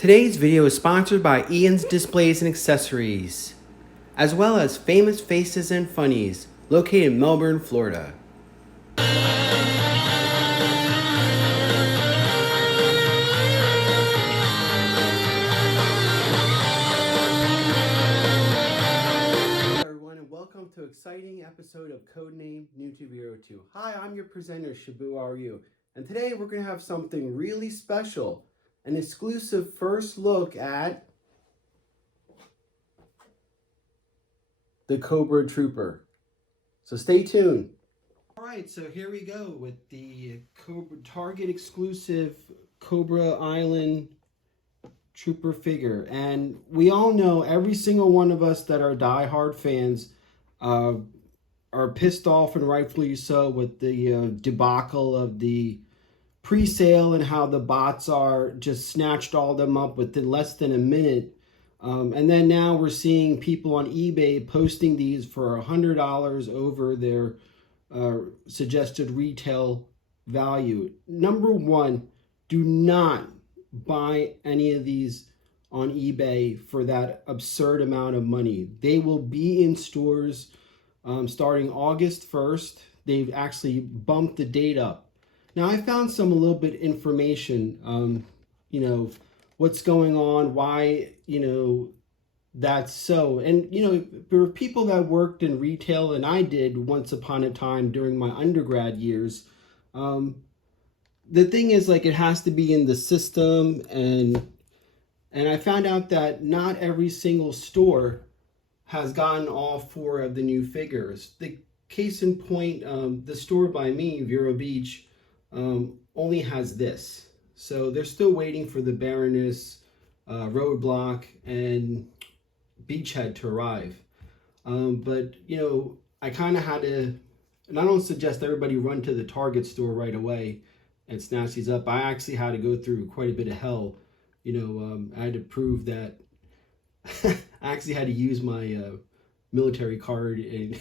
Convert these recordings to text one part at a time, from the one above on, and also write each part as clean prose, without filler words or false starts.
Today's video is sponsored by Ian's Displays and Accessories, as well as Famous Faces and Funnies, located in Melbourne, Florida. Hello everyone, and welcome to an exciting episode of Codename YouTuber 2. Hi, I'm your presenter, GIJoe, how are you? And today we're going to have something really special. An exclusive first look at the Cobra Trooper. So stay tuned. Alright, so here we go with the Target exclusive Cobra Island Trooper figure. And we all know, every single one of us that are diehard fans are pissed off, and rightfully so, with the debacle of the pre-sale and how the bots are just snatched all them up within less than a minute. And then now we're seeing people on eBay posting these for $100 over their suggested retail value. Number one, do not buy any of these on eBay for that absurd amount of money. They will be in stores starting August 1st. They've actually bumped the date up. Now, I found some a little bit information, what's going on, why, that's so. And, there were people that worked in retail, and I did once upon a time during my undergrad years. The thing is, it has to be in the system, and I found out that not every single store has gotten all four of the new figures. The case in point, the store by me, Vero Beach, only has this. So they're still waiting for the Baroness, Roadblock, and Beachhead to arrive. But, I kind of had to, and I don't suggest everybody run to the Target store right away and snatch these up. I actually had to go through quite a bit of hell. I had to prove that I actually had to use my military card and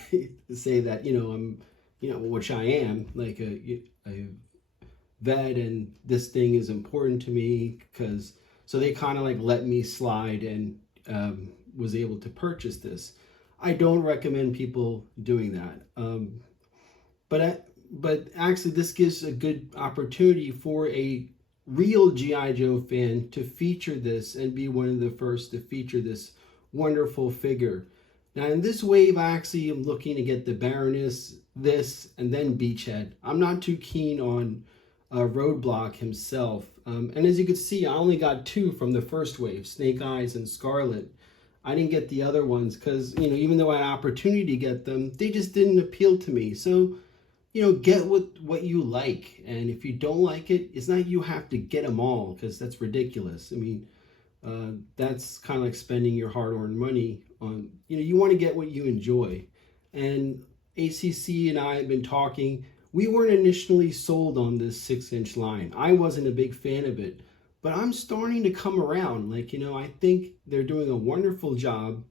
say that, I'm, which I am, like a vet, and this thing is important to me, because so they kind of let me slide and was able to purchase this. I don't recommend people doing that, but actually this gives a good opportunity for a real G.I. Joe fan to feature this and be one of the first to feature this wonderful figure. Now in this wave, I actually am looking to get the Baroness, this, and then Beachhead. I'm not too keen on Roadblock himself. And as you can see, I only got two from the first wave, Snake Eyes and Scarlet. I didn't get the other ones because, even though I had an opportunity to get them, they just didn't appeal to me. So, get what you like. And if you don't like it, it's not you have to get them all, because that's ridiculous. I mean, that's kind of like spending your hard-earned money on, you want to get what you enjoy. And ACC and I have been talking. We weren't initially sold on this 6-inch line. I wasn't a big fan of it, but I'm starting to come around. I think they're doing a wonderful job.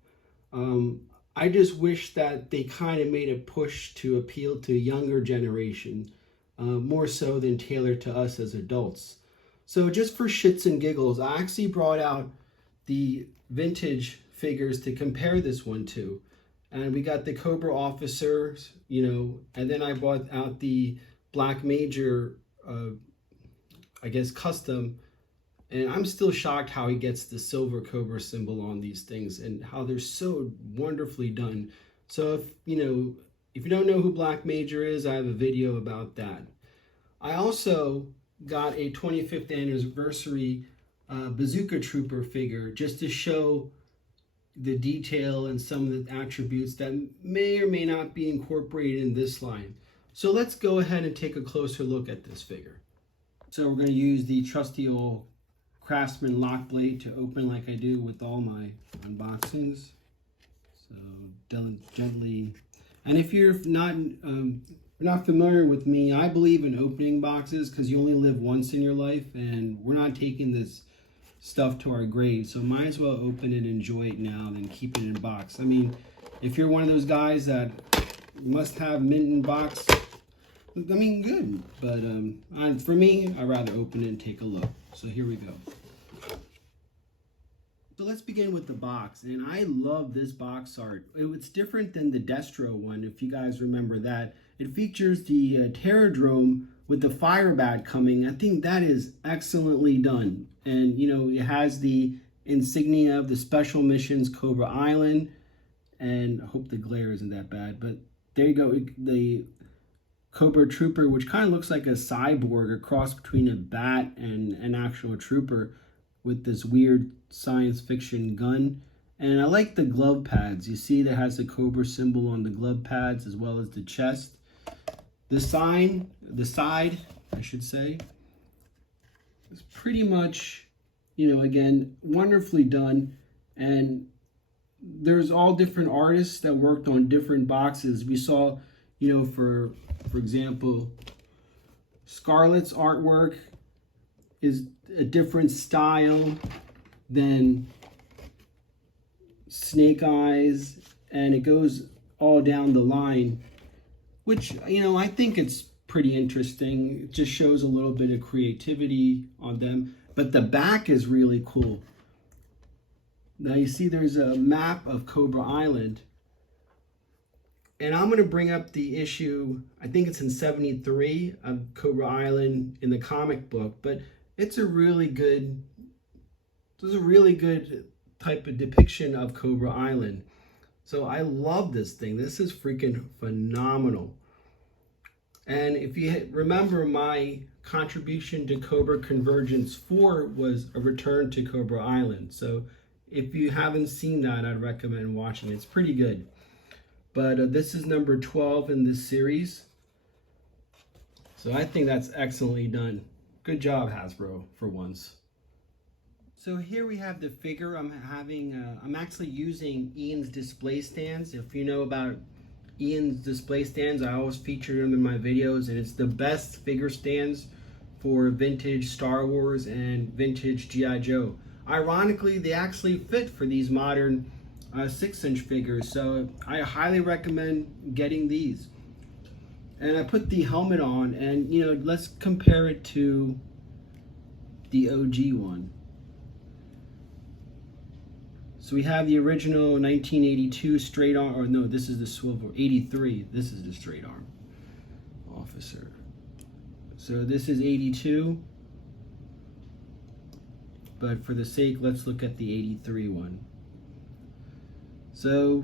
I just wish that they kind of made a push to appeal to a younger generation, more so than tailor to us as adults. So just for shits and giggles, I actually brought out the vintage figures to compare this one to. And we got the Cobra Officers, and then I brought out the Black Major, custom. And I'm still shocked how he gets the silver Cobra symbol on these things and how they're so wonderfully done. So if you don't know who Black Major is, I have a video about that. I also got a 25th anniversary Bazooka Trooper figure just to show the detail and some of the attributes that may or may not be incorporated in this line. So let's go ahead and take a closer look at this figure. So we're going to use the trusty old Craftsman lock blade to open, like I do with all my unboxings. So gently, and if you're not familiar with me, I believe in opening boxes because you only live once in your life, and we're not taking this stuff to our grave, so might as well open it and enjoy it now than keep it in box. I mean, if you're one of those guys that must have mint in box, I mean, good, but for me, I'd rather open it and take a look. So here we go. So let's begin with the box, and I love this box art. It's different than the Destro one, if you guys remember that. It features the Terradrome with the fire bat coming. I think that is excellently done. And you know, it has the insignia of the special missions Cobra Island, and I hope the glare isn't that bad, but there you go, the Cobra Trooper, which kind of looks like a cyborg, a cross between a bat and an actual trooper, with this weird science fiction gun. And I like the glove pads. You see that has the Cobra symbol on the glove pads as well as the chest. The side, I should say, is pretty much, you know, again, wonderfully done. And there's all different artists that worked on different boxes. We saw, you know, for example, Scarlett's artwork is a different style than Snake Eyes, and it goes all down the line, which, you know, I think it's pretty interesting. It just shows a little bit of creativity on them. But the back is really cool. Now you see there's a map of Cobra Island, and I'm going to bring up the issue, I think it's in 73 of Cobra Island in the comic book, but it's a really good type of depiction of Cobra Island. So I love this thing. This is freaking phenomenal. And if you remember, my contribution to Cobra Convergence 4 was a return to Cobra Island. So if you haven't seen that, I'd recommend watching it. It's pretty good. But this is number 12 in this series. So I think that's excellently done. Good job, Hasbro, for once. So here we have the figure. I'm actually using Ian's display stands. If you know about Ian's display stands, I always feature them in my videos, and it's the best figure stands for vintage Star Wars and vintage G.I. Joe. Ironically, they actually fit for these modern 6-inch figures, so I highly recommend getting these. And I put the helmet on, and you know, let's compare it to the OG one. So we have the original 1982 straight arm, or no, this is the swivel, 83, this is the straight arm officer. So this is 82, but for the sake, let's look at the 83 one. So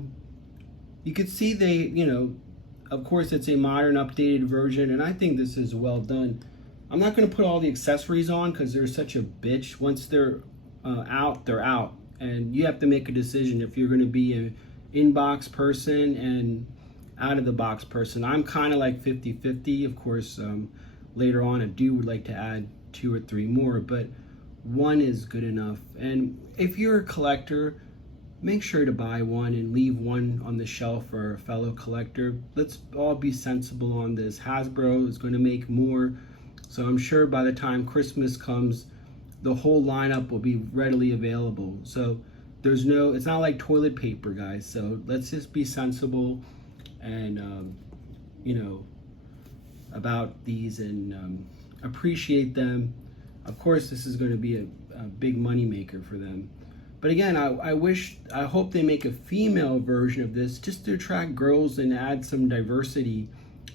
you could see they, you know, of course it's a modern updated version, and I think this is well done. I'm not going to put all the accessories on because they're such a bitch. Once they're out, they're out. And you have to make a decision if you're going to be an in-box person and out-of-the-box person. I'm kind of like 50-50. Of course, later on I would like to add 2 or 3 more, but 1 is good enough. And if you're a collector, make sure to buy 1 and leave 1 on the shelf for a fellow collector. Let's all be sensible on this. Hasbro is going to make more, so I'm sure by the time Christmas comes, the whole lineup will be readily available. So it's not like toilet paper, guys. So let's just be sensible and you know, about these, and appreciate them. Of course, this is going to be a big money maker for them. But again, I hope they make a female version of this just to attract girls and add some diversity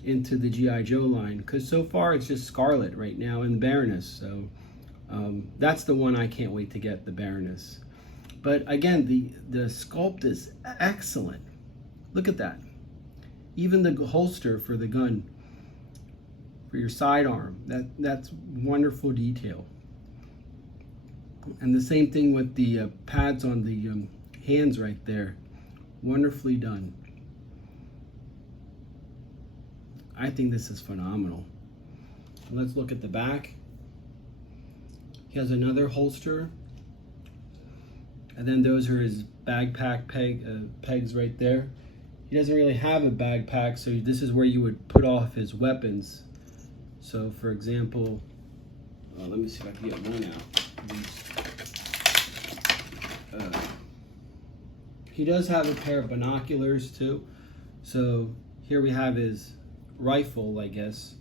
into the G.I. Joe line, because so far it's just Scarlet right now and the Baroness. So that's the one I can't wait to get, the Baroness. But again, the sculpt is excellent. Look at that. Even the holster for the gun, for your sidearm, that's wonderful detail. And the same thing with the pads on the hands right there. Wonderfully done. I think this is phenomenal. Let's look at the back. He has another holster, and then those are his backpack pegs right there. He doesn't really have a backpack, so this is where you would put off his weapons. So for example, let me see if I can get one out. He does have a pair of binoculars too. So here we have his rifle, I guess,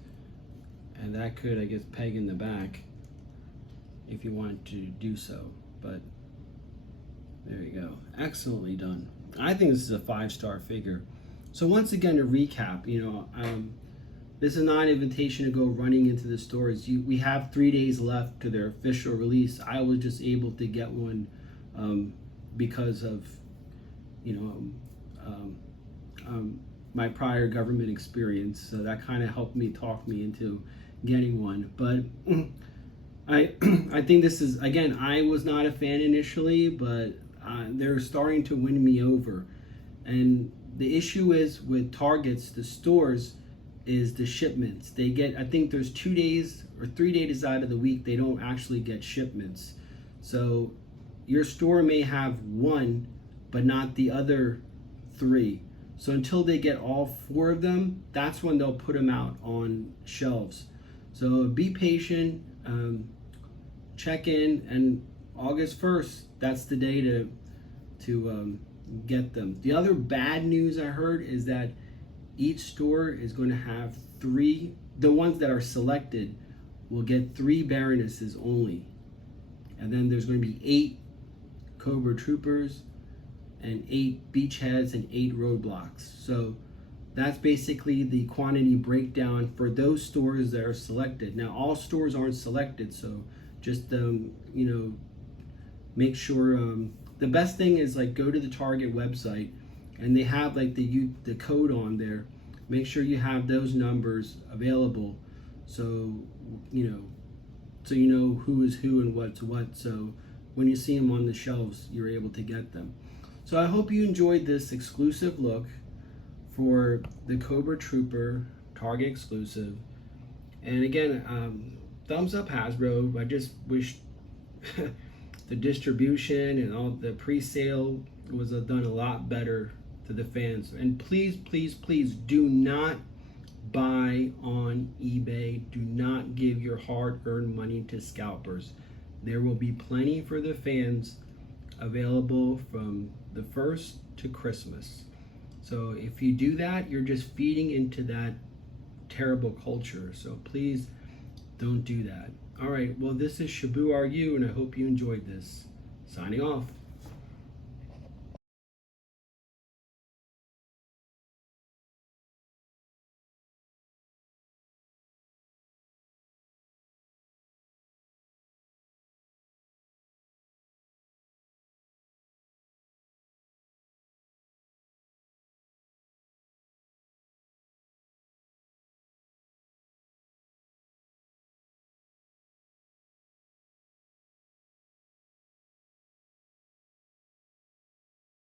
and that could, I guess, peg in the back if you want to do so. But There you go. Excellently done. I think this is a 5-star figure. So once again, to recap, this is not an invitation to go running into the stores. We have 3 days left to their official release. I was just able to get one because of, my prior government experience. So that kind of helped me talk me into getting one. But I think this is, again, I was not a fan initially, but they're starting to win me over. And the issue is with Targets, the stores, is the shipments. They get, I think there's 2 days or 3 days out of the week they don't actually get shipments. So your store may have one, but not the other 3. So until they get all 4 of them, that's when they'll put them out on shelves. So be patient, check in, and August 1st, that's the day to get them. The other bad news I heard is that each store is going to have 3, the ones that are selected will get 3 Baronesses only. And then there's going to be 8 Cobra Troopers and 8 Beachheads and 8 Roadblocks. So that's basically the quantity breakdown for those stores that are selected. Now all stores aren't selected, so just make sure. The best thing is go to the Target website, and they have the code on there. Make sure you have those numbers available, so you know who is who and what's what. So when you see them on the shelves, you're able to get them. So I hope you enjoyed this exclusive look for the Cobra Trooper Target exclusive. And again, thumbs up Hasbro. I just wish the distribution and all the pre-sale was done a lot better to the fans. And please, please, please do not buy on eBay. Do not give your hard-earned money to scalpers. There will be plenty for the fans available from the 1st to Christmas. So if you do that, you're just feeding into that terrible culture. So please don't do that. All right, well, this is Shabu Are You, and I hope you enjoyed this. Signing off.